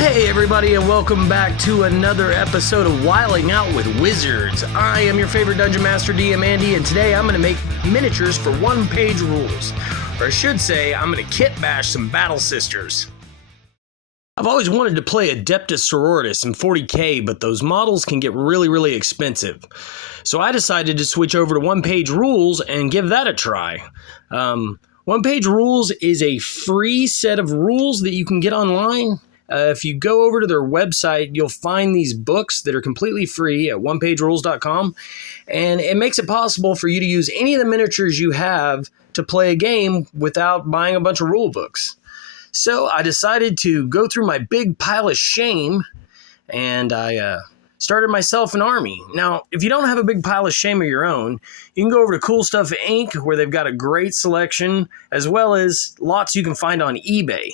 Hey everybody, and welcome back to another episode of Wilding Out with Wizards. I am your favorite Dungeon Master, DM Andy, and today I'm going to make miniatures for one-page rules. Or I should say, I'm going to kitbash some Battle Sisters. I've always wanted to play Adeptus Sororitas in 40k, but those models can get really expensive. So I decided to switch over to one-page rules and give that a try. One-page rules is a free set of rules that you can get online. If you go over to their website, you'll find these books that are completely free at onepagerules.com, and it makes it possible for you to use any of the miniatures you have to play a game without buying a bunch of rule books. So I decided to go through my big pile of shame, and I started myself an army. Now, if you don't have a big pile of shame of your own, you can go over to Cool Stuff Inc., where they've got a great selection, as well as lots you can find on eBay.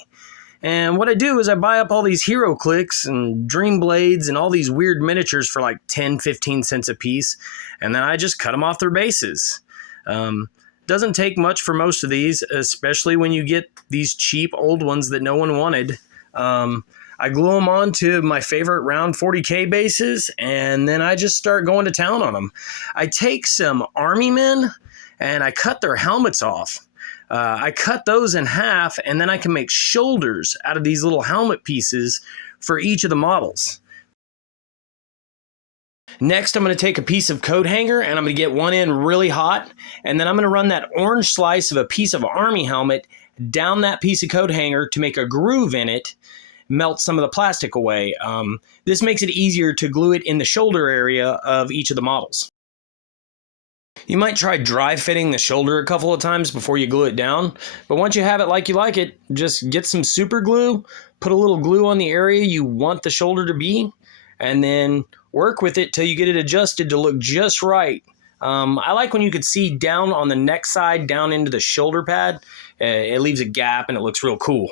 And what I do is I buy up all these heroclix and dream blades and all these weird miniatures for like 10-15 cents a piece, and then I just cut them off their bases. Doesn't take much for most of these, especially when you get these cheap old ones that no one wanted. I glue them onto my favorite round 40k bases, and then I just start going to town on them. I take some army men and I cut their helmets off. I cut those in half, and then I can make shoulders out of these little helmet pieces for each of the models. Next, I'm going to take a piece of coat hanger, and I'm going to get one end really hot, and then I'm going to run that orange slice of a piece of army helmet down that piece of coat hanger to make a groove in it, melt some of the plastic away. This makes it easier to glue it in the shoulder area of each of the models. You might try dry fitting the shoulder a couple of times before you glue it down, but once you have it like you like it, just get some super glue, put a little glue on the area you want the shoulder to be, and then work with it till you get it adjusted to look just right. I like when you could see down on the neck side, down into the shoulder pad. It leaves a gap and it looks real cool.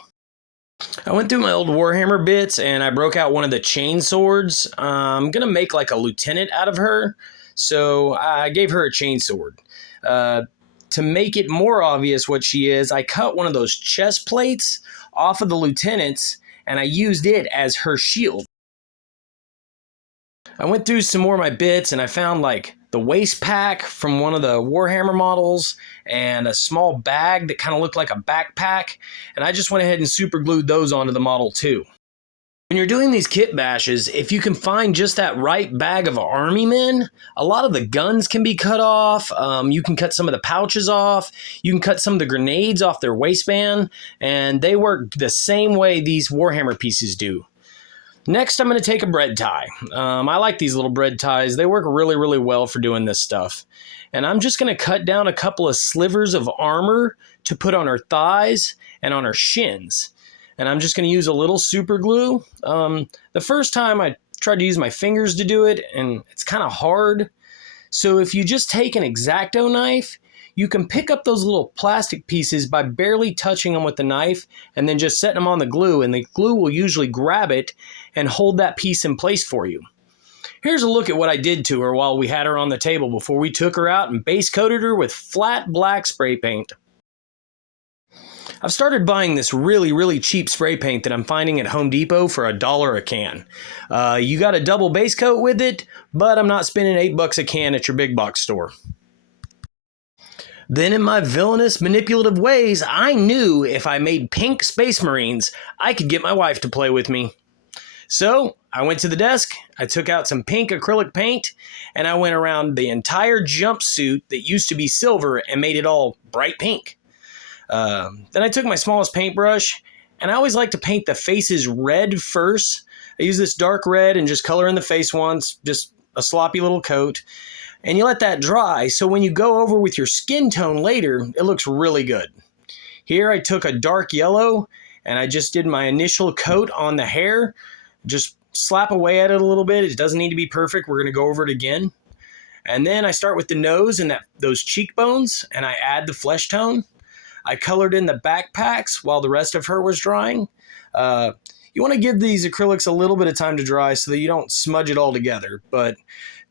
I went through my old Warhammer bits and I broke out one of the chain swords. I'm going to make like a lieutenant out of her. So I gave her a chainsword. To make it more obvious what she is, I cut one of those chest plates off of the lieutenant's, and I used it as her shield. I went through some more of my bits, and I found like the waist pack from one of the Warhammer models, and a small bag that kind of looked like a backpack, and I just went ahead and super glued those onto the model too. When you're doing these kit bashes, if you can find just that right bag of army men, a lot of the guns can be cut off. You can cut some of the pouches off. You can cut some of the grenades off their waistband, and they work the same way these Warhammer pieces do. Next, I'm going to take a bread tie. I like these little bread ties. They work really well for doing this stuff. And I'm just going to cut down a couple of slivers of armor to put on her thighs and on her shins. And I'm just going to use a little super glue. The first time I tried to use my fingers to do it, and it's kind of hard. So if you just take an X-Acto knife, you can pick up those little plastic pieces by barely touching them with the knife and then just setting them on the glue, and the glue will usually grab it and hold that piece in place for you. Here's a look at what I did to her while we had her on the table before we took her out and base coated her with flat black spray paint. I've started buying this really cheap spray paint that I'm finding at Home Depot for $1 a can. You got a double base coat with it, but I'm not spending $8 a can at your big box store. Then in my villainous manipulative ways, I knew if I made pink Space Marines, I could get my wife to play with me. So I went to the desk, I took out some pink acrylic paint, and I went around the entire jumpsuit that used to be silver and made it all bright pink. Then I took my smallest paintbrush, and I always like to paint the faces red first. I use this dark red and just color in the face once, just a sloppy little coat. And you let that dry, so when you go over with your skin tone later, it looks really good. Here I took a dark yellow, and I just did my initial coat on the hair. Just slap away at it a little bit. It doesn't need to be perfect. We're going to go over it again. And then I start with the nose and those cheekbones, and I add the flesh tone. I colored in the backpacks while the rest of her was drying. You want to give these acrylics a little bit of time to dry so that you don't smudge it all together. But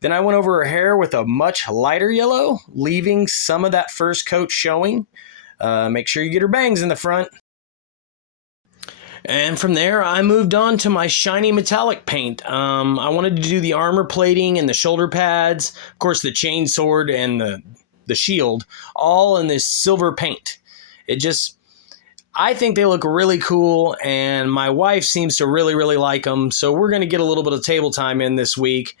then I went over her hair with a much lighter yellow, leaving some of that first coat showing. Make sure you get her bangs in the front. And from there, I moved on to my shiny metallic paint. I wanted to do the armor plating and the shoulder pads, of course the chain sword and the shield, all in this silver paint. I think they look really cool, and my wife seems to really, really like them, so we're going to get a little bit of table time in this week.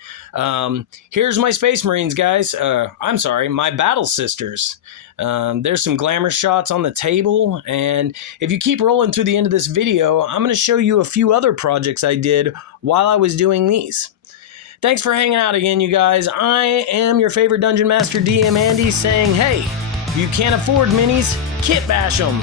Here's my Space Marines, guys. I'm sorry, my Battle Sisters. There's some glamour shots on the table, and if you keep rolling through the end of this video, I'm going to show you a few other projects I did while I was doing these. Thanks for hanging out again, you guys. I am your favorite Dungeon Master, DM Andy, saying, hey, if you can't afford minis, kitbash them.